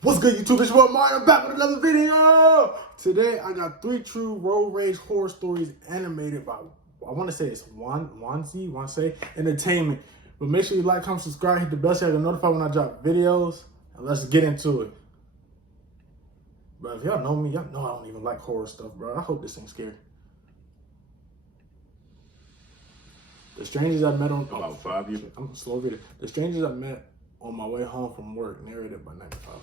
What's good, YouTube? It's your boy Mario. I'm back with another video. Today, I got 3 true road rage horror stories animated by, I want to say it's Wansee Entertainment. But make sure you like, comment, subscribe, hit the bell so you get notified when I drop videos. And let's get into it. But if y'all know me, y'all know I don't even like horror stuff, bro. I hope this ain't scary. The strangers I met on about 5 years. I'm slow reading. The strangers I met on my way home from work, narrated by 95.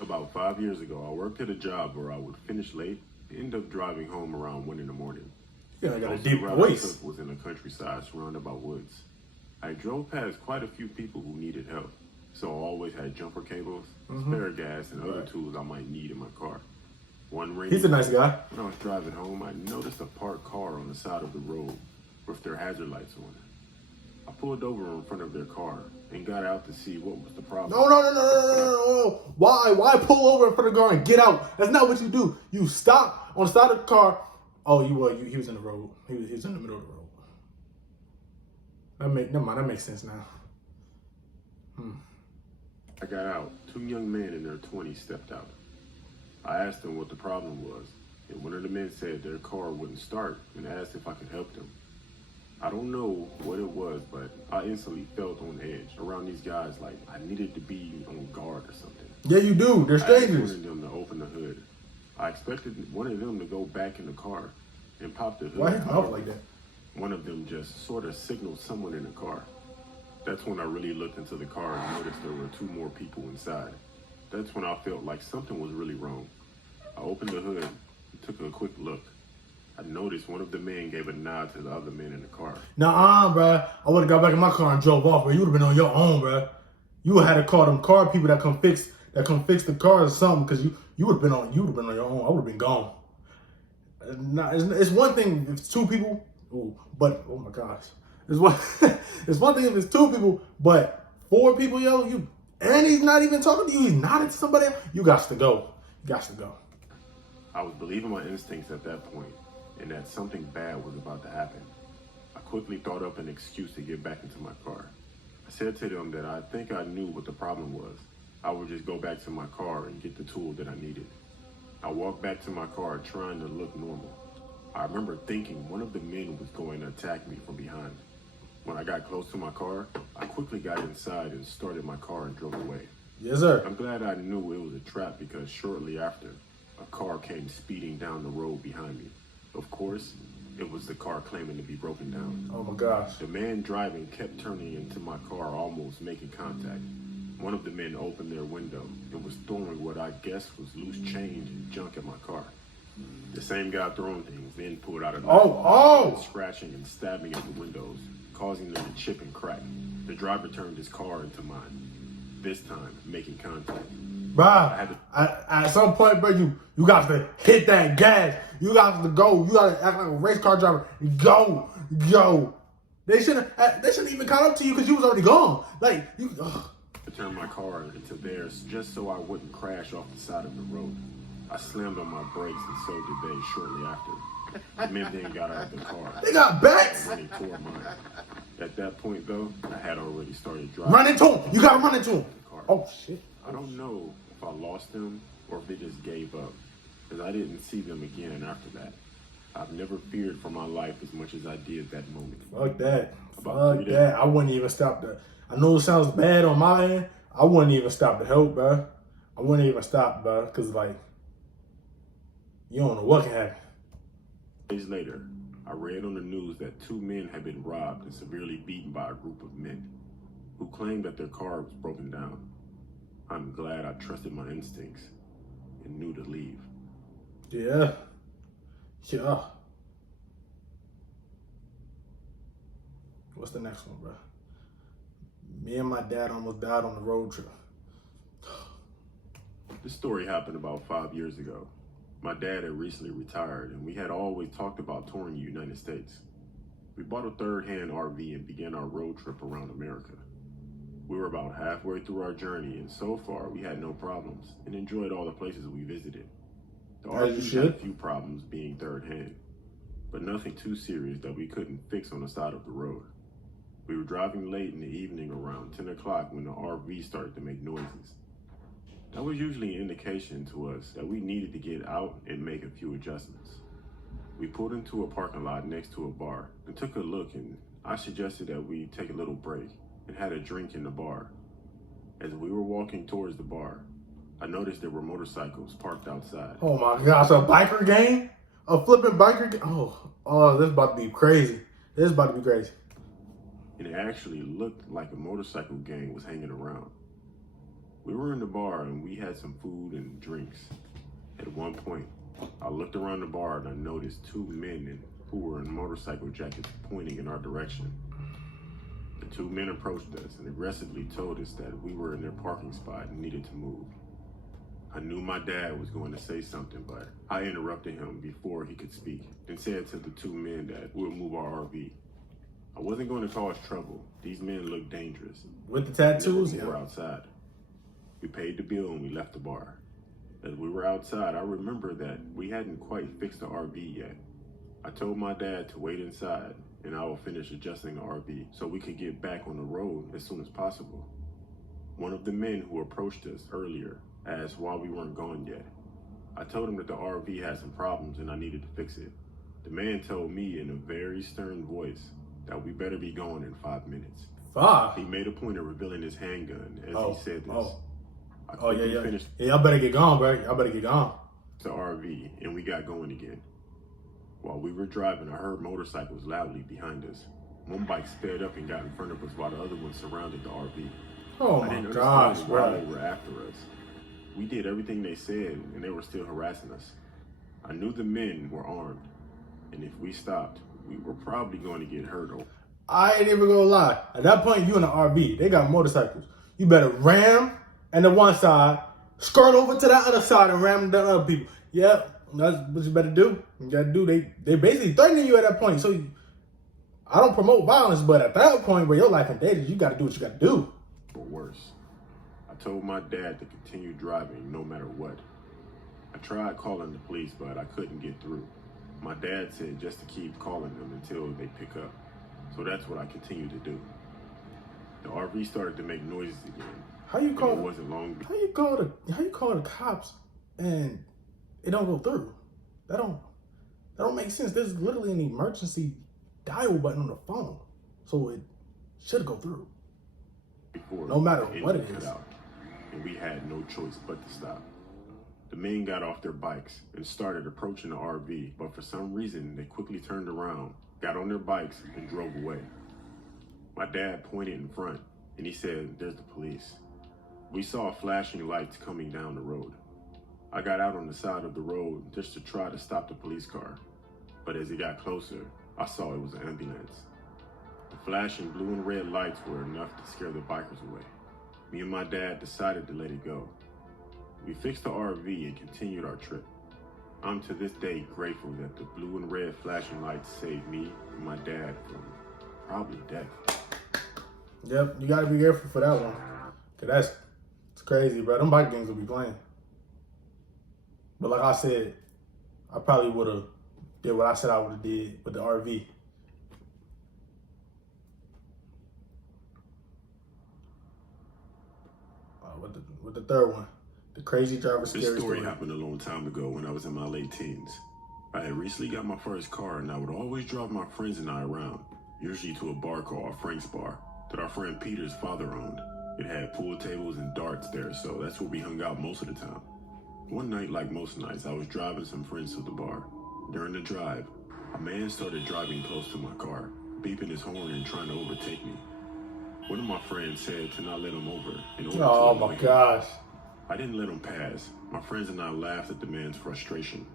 About 5 years ago, I worked at a job where I would finish late, end up driving home around 1 in the morning. Yeah, I got a Most of deep the route I voice. took was in the countryside surrounded by woods. I drove past quite a few people who needed help, so I always had jumper cables, spare gas, and other tools I might need in my car. One rainy He's a nice guy. when I was driving home, I noticed a parked car on the side of the road with their hazard lights on. I pulled over in front of their car and got out to see what was the problem. No. Why pull over in front of the car and get out? That's not what you do. You stop on the side of the car. Oh, he was in the road. He was in the middle of the road. Never mind, that makes sense now. I got out. 2 young men in their 20s stepped out. I asked them what the problem was, and one of the men said their car wouldn't start and asked if I could help them. I don't know what it was, but I instantly felt on edge around these guys, like I needed to be on guard or something. Yeah, you do. They're I asked strangers. one of them to open the hood. I expected one of them to go back in the car and pop the hood. Why his mouth like that? One of them just sort of signaled someone in the car. That's when I really looked into the car and noticed there were 2 more people inside. That's when I felt like something was really wrong. I opened the hood and took a quick look. I noticed one of the men gave a nod to the other men in the car. Nah, bruh. I would have got back in my car and drove off, but you would have been on your own, bruh. You would have had to call them car people that come fix the car or something, because you would have been on your own. I would have been gone. Nah, it's one thing if it's 2 people, but oh my gosh. It's one thing if it's 2 people, but 4 people, and he's not even talking to you, he's nodding to somebody else. You got to go. You got to go. I was believing my instincts at that point, and that something bad was about to happen. I quickly thought up an excuse to get back into my car. I said to them that I think I knew what the problem was. I would just go back to my car and get the tool that I needed. I walked back to my car trying to look normal. I remember thinking one of the men was going to attack me from behind. When I got close to my car, I quickly got inside and started my car and drove away. Yes, sir. I'm glad I knew it was a trap, because shortly after, a car came speeding down the road behind me. Of course, it was the car claiming to be broken down. Oh my gosh. The man driving kept turning into my car, almost making contact. One of the men opened their window and was throwing what I guessed was loose change and junk at my car. The same guy throwing things then pulled out a knife, scratching and stabbing at the windows, causing them to chip and crack. The driver turned his car into mine, this time making contact. Bruh, at some point, bro, you got to hit that gas. You got to go. You got to act like a race car driver. Go. They shouldn't even caught up to you because you was already gone. Like, you. Ugh. I turned my car into theirs just so I wouldn't crash off the side of the road. I slammed on my brakes, and so did they shortly after. The men then got out of the car. They got backs. Running toward mine. At that point, though, I had already started driving. Run into him. You got to run into him. Oh, shit. I don't know if I lost them or if they just gave up, because I didn't see them again after that. I've never feared for my life as much as I did that moment. Fuck that. Fuck that. I wouldn't even stop that. I know it sounds bad on my end. I wouldn't even stop to help, bro. I wouldn't even stop, bro, because, like, you don't know what can happen. Days later, I read on the news that 2 men had been robbed and severely beaten by a group of men who claimed that their car was broken down. I'm glad I trusted my instincts and knew to leave. Yeah. What's the next one, bro? Me and my dad almost died on the road trip. This story happened about 5 years ago. My dad had recently retired, and we had always talked about touring the United States. We bought a third-hand RV and began our road trip around America. We were about halfway through our journey, and so far we had no problems and enjoyed all the places we visited. The RV had a few problems being third-hand, but nothing too serious that we couldn't fix on the side of the road. We were driving late in the evening around 10 o'clock when the RV started to make noises. That was usually an indication to us that we needed to get out and make a few adjustments. We pulled into a parking lot next to a bar and took a look, and I suggested that we take a little break and had a drink in the bar. As we were walking towards the bar, I noticed there were motorcycles parked outside. Oh my gosh, a biker gang? A flipping biker gang? Oh, this is about to be crazy. This is about to be crazy. And it actually looked like a motorcycle gang was hanging around. We were in the bar and we had some food and drinks. At one point, I looked around the bar and I noticed two men who were in motorcycle jackets pointing in our direction. The two men approached us and aggressively told us that we were in their parking spot and needed to move. I knew my dad was going to say something, but I interrupted him before he could speak and said to the two men that we'll move our RV. I wasn't going to cause trouble. These men looked dangerous. With the tattoos? We were outside. We paid the bill and we left the bar. As we were outside, I remember that we hadn't quite fixed the RV yet. I told my dad to wait inside and I will finish adjusting the RV so we could get back on the road as soon as possible. One of the men who approached us earlier asked why we weren't gone yet. I told him that the RV had some problems and I needed to fix it. The man told me in a very stern voice that we better be going in 5 minutes. He made a point of revealing his handgun as he said this. Yeah. Y'all better get gone, bro. Y'all better get gone. The RV, and we got going again. While we were driving, I heard motorcycles loudly behind us. One bike sped up and got in front of us while the other one surrounded the RV. Oh my gosh, bro. They were after us. We did everything they said, and they were still harassing us. I knew the men were armed, and if we stopped, we were probably going to get hurt. I ain't even gonna lie. At that point, you in the RV. They got motorcycles. You better ram and the one side, skirt over to the other side and ram the other people. Yep, that's what you better do. You gotta do. They basically threatening you at that point. So I don't promote violence, but at that point where your life and death is, you gotta do what you gotta do. Or worse, I told my dad to continue driving no matter what. I tried calling the police, but I couldn't get through. My dad said just to keep calling them until they pick up. So that's what I continued to do. The RV started to make noises again. How you call the cops and it don't go through? That don't make sense. There's literally an emergency dial button on the phone, so it should go through. No matter what it is. And we had no choice but to stop. The men got off their bikes and started approaching the RV, but for some reason they quickly turned around, got on their bikes, and drove away. My dad pointed in front and he said, "There's the police." We saw flashing lights coming down the road. I got out on the side of the road just to try to stop the police car, but as it got closer, I saw it was an ambulance. The flashing blue and red lights were enough to scare the bikers away. Me and my dad decided to let it go. We fixed the RV and continued our trip. I'm to this day grateful that the blue and red flashing lights saved me and my dad from probably death. Yep, you gotta be careful for that one. Cause it's crazy, bro. Them bike gangs will be playing. But like I said, I probably would have did what I said I would have did with the RV. With the third one, the crazy driver scary story. This story happened a long time ago when I was in my late teens. I had recently got my first car and I would always drive my friends and I around, usually to a bar called Frank's Bar that our friend Peter's father owned. It had pool tables and darts there, so that's where we hung out most of the time. One night, like most nights, I was driving some friends to the bar. During the drive, a man started driving close to my car, beeping his horn and trying to overtake me. One of my friends said to not let him over. Oh my gosh. I didn't let him pass. My friends and I laughed at the man's frustration.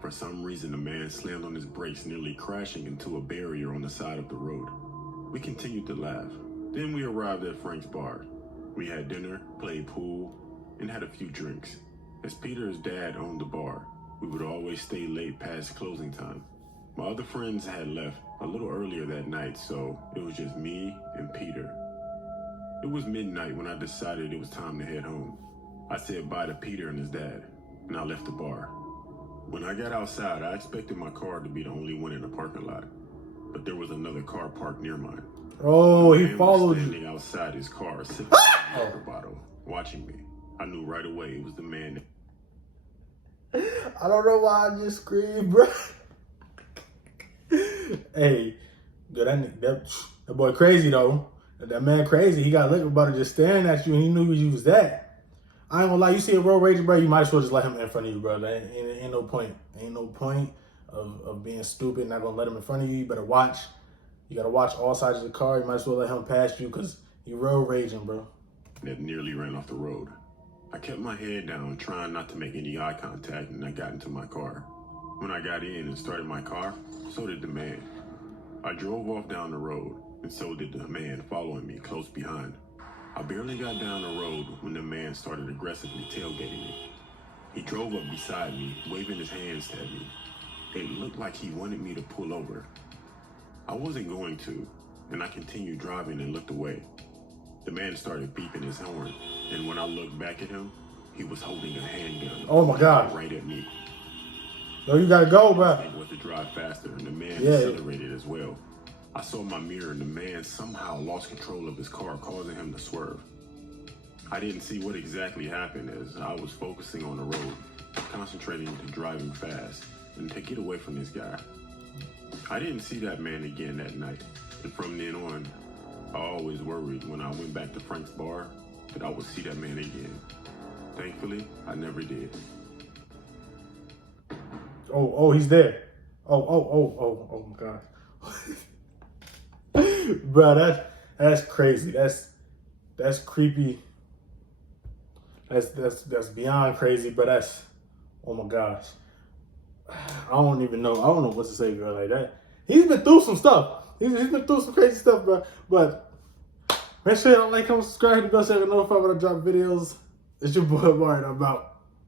For some reason, the man slammed on his brakes, nearly crashing into a barrier on the side of the road. We continued to laugh. Then we arrived at Frank's Bar. We had dinner, played pool, and had a few drinks. As Peter's dad owned the bar, we would always stay late past closing time. My other friends had left a little earlier that night, so it was just me and Peter. It was midnight when I decided it was time to head home. I said bye to Peter and his dad, and I left the bar. When I got outside, I expected my car to be the only one in the parking lot, but there was another car parked near mine. Oh, he followed you. Standing outside his car, sipping a water bottle, watching me. I knew right away it was the man. I don't know why I just screamed, bro. Hey, that boy crazy though. That man crazy. He got liquor butter just staring at you, and he knew you was that. I ain't gonna lie. You see a road rager, bro, you might as well just let him in front of you, bro. There ain't no point. Ain't no point of being stupid. Not gonna let him in front of you. You better watch. You gotta watch all sides of the car. You might as well let him pass you because you road raging, bro. That nearly ran off the road. I kept my head down, trying not to make any eye contact, and I got into my car. When I got in and started my car, so did the man. I drove off down the road, and so did the man following me close behind. I barely got down the road when the man started aggressively tailgating me. He drove up beside me, waving his hands at me. It looked like he wanted me to pull over. I wasn't going to, and I continued driving and looked away. The man started beeping his horn, and when I looked back at him, he was holding a handgun. Oh my God. Right at me. Yo, you gotta go, bro. I was to drive faster, and the man accelerated as well. I saw my mirror, and the man somehow lost control of his car, causing him to swerve. I didn't see what exactly happened as I was focusing on the road, concentrating on driving fast, and to get away from this guy. I didn't see that man again that night, and from then on, I always worried when I went back to Frank's bar that I would see that man again. Thankfully, I never did. Oh, he's there. Oh my God. Bro, that's crazy. That's creepy. That's beyond crazy, but that's, oh my gosh. I don't even know. I don't know what to say, bro, like that. He's been through some stuff. He's been through some crazy stuff, bro. But make sure y'all like, comment, subscribe, hit the bell so you can notify when I drop videos. It's your boy Mario, and I'm out.